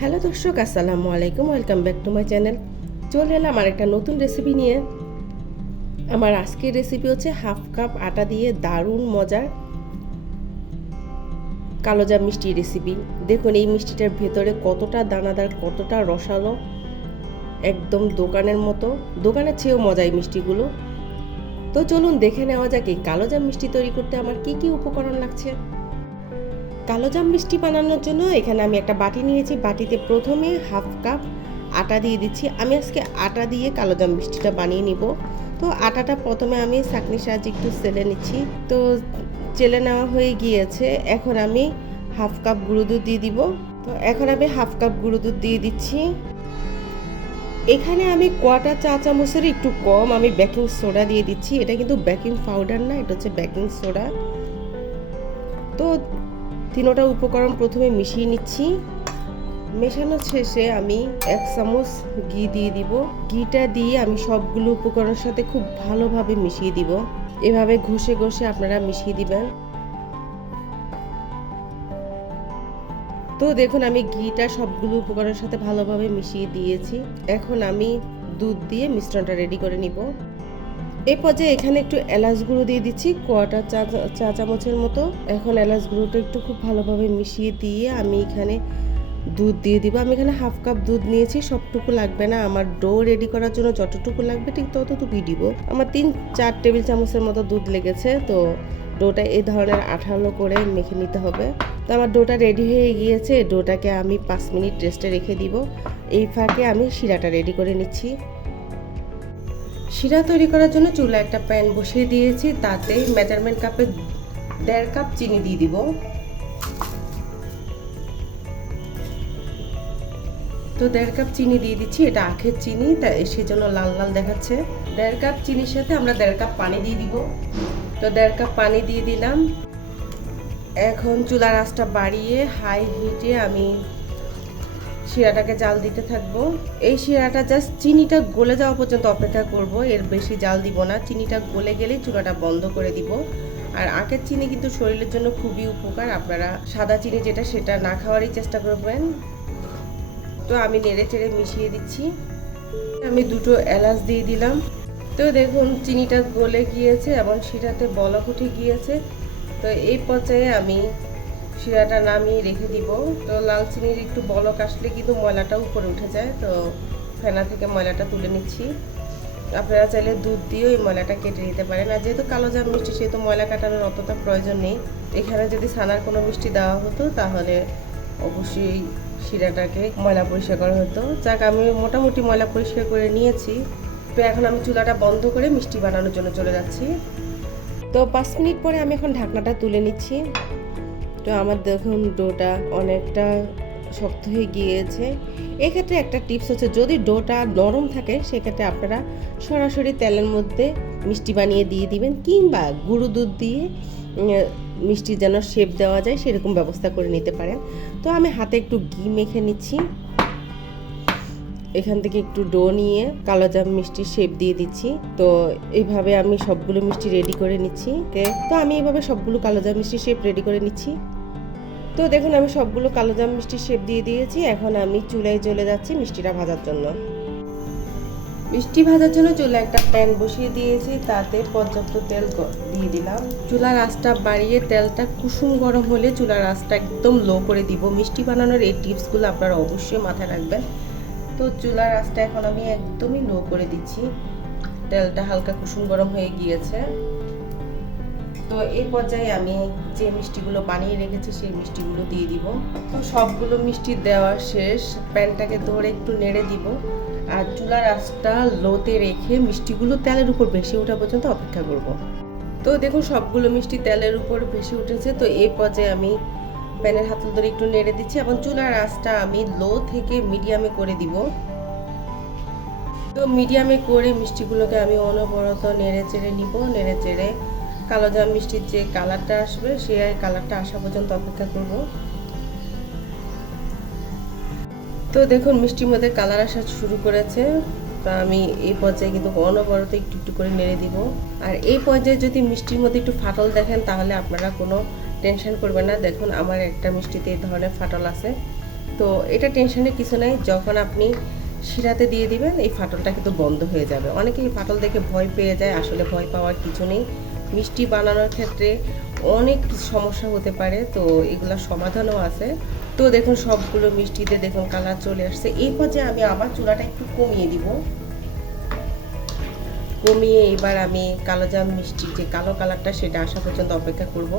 Hello দর্শক, আসসালামু আলাইকুম। Welcome back to my channel চলে এলাম আর একটা নতুন রেসিপি নিয়ে। আমার আজকের রেসিপি হচ্ছে হাফ কাপ আটা দিয়ে দারুণ মজার কালোজাম মিষ্টি রেসিপি দেখুন, এই মিষ্টিটার ভেতরে কতটা দানাদার, কতটা রসালো, একদম দোকানের মতো। দোকানের চেয়েও মজা এই মিষ্টিগুলো। তো চলুন দেখে নেওয়া যাক এই কালোজাম মিষ্টি তৈরি করতে আমার কি কি উপকরণ লাগছে। কালোজাম মিষ্টি বানানোর জন্য এখানে আমি একটা বাটি নিয়েছি। বাটিতে প্রথমে হাফ কাপ আটা দিয়ে দিচ্ছি। আমি আজকে আটা দিয়ে কালোজাম মিষ্টিটা বানিয়ে নিব। তো আটাটা প্রথমে আমি চাকনির সাহায্যে একটু চেলে নিচ্ছি। তো চেলে নেওয়া হয়ে গিয়েছে। এখন আমি হাফ কাপ গুঁড়ো দুধ দিয়ে দিব। তো এখন আমি হাফ কাপ গুঁড়ো দুধ দিয়ে দিচ্ছি। এখানে আমি কোয়াটা চা চামচের একটু কম আমি বেকিং সোডা দিয়ে দিচ্ছি। এটা কিন্তু বেকিং পাউডার না, এটা হচ্ছে বেকিং সোডা। তো তিনোটা উপকরণ প্রথমে মিশিয়ে নিচ্ছি। মেশানোর শেষে আমি এক চামচ ঘি দিয়ে দিব। ঘিটা দিয়ে আমি সবগুলো উপকরণের সাথে খুব ভালোভাবে মিশিয়ে দিব। এভাবে ঘষে ঘষে আপনারা মিশিয়ে দিবেন। তো দেখুন, আমি ঘিটা সবগুলো উপকরণের সাথে ভালোভাবে মিশিয়ে দিয়েছি। এখন আমি দুধ দিয়ে মিশ্রণটা রেডি করে নিব। এই পর্যায়ে এখানে একটু এলাচ গুঁড়ো দিয়ে দিচ্ছি কোয়াটার চা চা চামচের মতো। এখন এলাচ গুঁড়োটা একটু খুব ভালোভাবে মিশিয়ে দিয়ে আমি এখানে দুধ দিয়ে দিব। আমি এখানে হাফ কাপ দুধ নিয়েছি, সবটুকু লাগবে না। আমার ডো রেডি করার জন্য যতটুকু লাগবে ঠিক ততটুকুই দিব। আমার তিন, চার টেবিল চামচের মতো দুধ লেগেছে, তো ডোটা এই ধরনের আঠালো করে মেখে নিতে হবে। তো আমার ডোটা রেডি হয়ে গিয়েছে, ডোটাকে আমি পাঁচ মিনিট রেস্টে রেখে দিব। এই ফাঁকে আমি শিরাটা রেডি করে নিচ্ছি। শিরা তৈরি করার জন্য চুলা একটা প্যান বসিয়ে দিয়েছি, তাতে মেজারমেন্ট কাপে দেড় কাপ চিনি দিয়ে দিব। তো দেড় কাপ চিনি দিয়ে দিচ্ছি, এটা আখের চিনি তাই সেজন্য লাল লাল দেখাচ্ছে। দেড় কাপ চিনির সাথে আমরা দেড় কাপ পানি দিয়ে দিব। তো দেড় কাপ পানি দিয়ে দিলাম। এখন চুলার আঁচটা বাড়িয়ে হাই হিটে আমি শিরাটাকে জাল দিতে থাকব। এই শিরাটা জাস্ট চিনিটা গলে যাওয়া পর্যন্ত অপেক্ষা করব, এর বেশি জাল দিব না। চিনিটা গলে গেলেই চুলাটা বন্ধ করে দিব। আর আখের চিনি কিন্তু শরীরের জন্য খুবই উপকার, আপনারা সাদা চিনি যেটা সেটা না খাওয়ারই চেষ্টা করবেন। তো আমি নেড়ে চেড়ে মিশিয়ে দিচ্ছি। আমি দুটো এলাচ দিয়ে দিলাম। তো দেখুন, চিনিটা গলে গিয়েছে এবং শিরাতে বলক উঠে গিয়েছে। তো এই পর্যায়ে আমি শিরাটা নামিয়ে রেখে দিব। তো লাল চিনির একটু বলক আসলে কিন্তু ময়লাটা উপরে উঠে যায়। তো ফেনা থেকে ময়লাটা তুলে নিচ্ছি। আপনারা চাইলে দুধ দিয়েও এই ময়লাটা কেটে নিতে পারেন। আর যেহেতু কালো জাম মিষ্টি, সেহেতু ময়লা কাটানোর অতটা প্রয়োজন নেই। এখানে যদি ছানার কোনো মিষ্টি দেওয়া হতো, তাহলে অবশ্যই শিরাটাকে ময়লা পরিষ্কার করা হতো। যাক, আমি মোটামুটি ময়লা পরিষ্কার করে নিয়েছি। তো এখন আমি চুলাটা বন্ধ করে মিষ্টি বানানোর জন্য চলে যাচ্ছি। তো পাঁচ মিনিট পরে আমি এখন ঢাকনাটা তুলে নিচ্ছি। তো আমার দেখুন ডোটা অনেকটা শক্ত হয়ে গিয়েছে। এক্ষেত্রে একটা টিপস হচ্ছে, যদি ডোটা নরম থাকে, সেক্ষেত্রে আপনারা সরাসরি তেলের মধ্যে মিষ্টি বানিয়ে দিয়ে দিবেন, কিংবা গুঁড়ো দুধ দিয়ে মিষ্টি যেন শেপ দেওয়া যায়, সেরকম ব্যবস্থা করে নিতে পারেন। তো আমি হাতে একটু ঘি মেখে নিচ্ছি। এখান থেকে একটু ডো নিয়ে কালো জাম মিষ্টি শেপ দিয়ে দিচ্ছি। তো এইভাবে আমি সবগুলো মিষ্টি রেডি করে নিচ্ছি। তো আমি এইভাবে সবগুলো কালো জাম মিষ্টি শেপ রেডি করে নিচ্ছি। তো দেখুন, আমি সবগুলো কালোজাম মিষ্টি শেপ দিয়ে দিয়েছি। এখন আমি চুলায় চলে যাচ্ছি মিষ্টিটা ভাজার জন্য। মিষ্টি ভাজার জন্য চুলা একটা প্যান বসিয়ে দিয়েছি, তাতে পর্যাপ্ত তেল দিয়ে দিলাম। চুলার আঁচটা বাড়িয়ে তেলটা কুসুম গরম হলে চুলার আঁচটা একদম লো করে দিব। মিষ্টি বানানোর এই টিপসগুলো আপনারা অবশ্যই মাথায় রাখবেন। তো চুলার আঁচটা এখন আমি একদমই লো করে দিচ্ছি। তেলটা হালকা কুসুম গরম হয়ে গিয়েছে। তো এই পর্যায়ে আমি যে মিষ্টিগুলো বানিয়ে রেখেছি, সেই মিষ্টিগুলো দিয়ে দিব। তো সবগুলো মিষ্টি দেওয়া শেষ। প্যানটাকে ধরে একটু নেড়ে দিব। আর চুলার আঁচটা লোতে রেখে মিষ্টিগুলো তেলের উপর বেশি ওঠা পর্যন্ত অপেক্ষা করব। তো দেখুন, সবগুলো মিষ্টি তেলের উপর ভেসে উঠেছে। তো এই পর্যায়ে আমি প্যানের হাতল ধরে একটু নেড়ে দিচ্ছি এবং চুলার আঁচটা আমি লো থেকে মিডিয়ামে করে দিব। তো মিডিয়ামে করে মিষ্টিগুলোকে আমি অনবরত নেড়ে চেড়ে নিব, নেড়ে চেড়ে কালো জাম মিষ্টির যে কালারটা আসবে, সেই কালারটা আসা পর্যন্ত অপেক্ষা করব। তো দেখুন, মিষ্টির মধ্যে কালার আসা শুরু করেছে। তা আমি এই পর্যায়ে কিন্তু অনবরত একটু একটু করে নেড়ে দিব। আর এই পর্যায়ে যদি মিষ্টির মধ্যে একটু ফাটল দেখেন, তাহলে আপনারা কোনো টেনশন করবেন না। দেখুন, আমার একটা মিষ্টিতে এই ধরনের ফাটল আছে। তো এটা টেনশনের কিছু নেই, যখন আপনি শিরাতে দিয়ে দিবেন, এই ফাটলটা কিন্তু বন্ধ হয়ে যাবে। অনেকেই ফাটল দেখে ভয় পেয়ে যায়, আসলে ভয় পাওয়ার কিছু নেই। মিষ্টি বানানোর ক্ষেত্রে অনেক সমস্যা হতে পারে, তো এগুলোর সমাধানও আছে। তো দেখুন, সবগুলো মিষ্টিতে দেখুন কালার চলে আসছে। এই পর্যায়ে আমি আবার চুলাটা একটু কমিয়ে দিব। কমিয়ে এবার আমি কালো জাম মিষ্টির যে কালো কালারটা, সেটা আসা পর্যন্ত অপেক্ষা করব।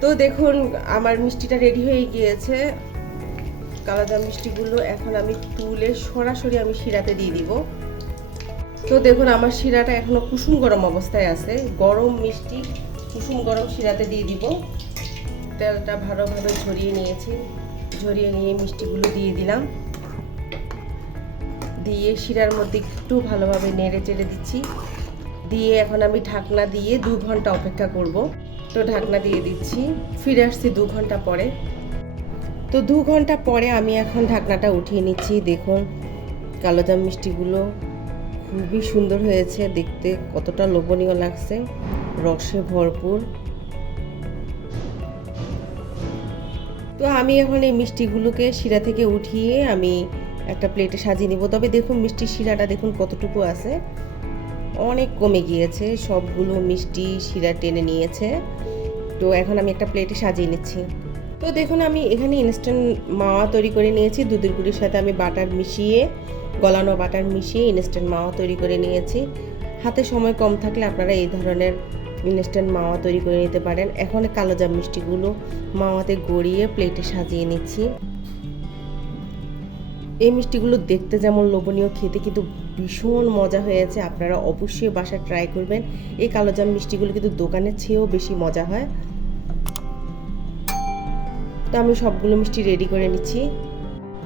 তো দেখুন, আমার মিষ্টিটা রেডি হয়ে গিয়েছে। কালো জাম মিষ্টিগুলো এখন আমি তুলে সরাসরি আমি শিরাতে দিয়ে দিব। তো দেখুন, আমার শিরাটা এখনও কুসুম গরম অবস্থায় আছে। গরম মিষ্টি, কুসুম গরম শিরাতে দিয়ে দিব। তেলটা ভালোভাবে ঝরিয়ে নিয়েছি। ঝরিয়ে নিয়ে মিষ্টিগুলো দিয়ে দিলাম। দিয়ে শিরার মধ্যে একটু ভালোভাবে নেড়ে চেড়ে দিচ্ছি। দিয়ে এখন আমি ঢাকনা দিয়ে দু ঘণ্টা অপেক্ষা করব। তো ঢাকনা দিয়ে দিচ্ছি। ফিরে আসছি দু ঘণ্টা পরে। তো দু ঘণ্টা পরে আমি এখন ঢাকনাটা উঠিয়ে নিচ্ছি। দেখুন, কালোজাম মিষ্টিগুলো খুবই সুন্দর হয়েছে, দেখতে কতটা লোভনীয় লাগছে। রসে ভরপুর। তো আমি এখন এই মিষ্টিগুলোকে শিরা থেকে উঠিয়ে আমি একটা প্লেটে সাজিয়ে নিব। তবে দেখুন, মিষ্টির শিরাটা দেখুন কতটুকু আছে। অনেক কমে গিয়েছে, সবগুলো মিষ্টি শিরা টেনে নিয়েছে। তো এখন আমি একটা প্লেটে সাজিয়ে নিচ্ছি। তো দেখুন, আমি এখানে ইনস্ট্যান্ট মাওয়া তৈরি করে নিয়েছি। দুধের গুঁড়ির সাথে আমি বাটার মিশিয়ে গলানো বাটার মিশিয়ে ইনস্ট্যান্ট মাওয়া তৈরি করে নিয়েছি। হাতে সময় কম থাকলে আপনারা এই ধরনের ইনস্ট্যান্ট মাওয়া তৈরি করে নিতে পারেন। এখন কালোজাম মিষ্টিগুলো মাওয়াতে গড়িয়ে প্লেটে সাজিয়ে নিচ্ছি। এই মিষ্টিগুলো দেখতে যেমন লোভনীয়, খেতে কিন্তু ভীষণ মজা হয়েছে। আপনারা অবশ্যই বাসায় ট্রাই করবেন। এই কালোজাম মিষ্টিগুলো কিন্তু দোকানের চেয়েও বেশি মজা হয়। তো আমি সবগুলো মিষ্টি রেডি করে নিচ্ছি।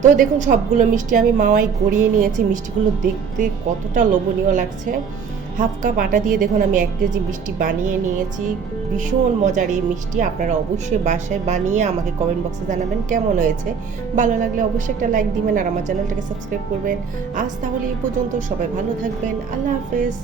তো দেখুন, সবগুলো মিষ্টি আমি মাওয়াই গড়িয়ে নিয়েছি। মিষ্টিগুলো দেখতে কতটা লোভনীয় লাগছে। হাফ কাপ আটা দিয়ে দেখুন, আমি এক কেজি মিষ্টি বানিয়ে নিয়েছি। ভীষণ মজার এই মিষ্টি, আপনারা অবশ্যই বাসায় বানিয়ে আমাকে কমেন্ট বক্সে জানাবেন কেমন হয়েছে। ভালো লাগলে অবশ্যই একটা লাইক দিবেন আর আমার চ্যানেলটাকে সাবস্ক্রাইব করবেন। আজ তাহলে এই পর্যন্ত, সবাই ভালো থাকবেন। আল্লাহ হাফেজ।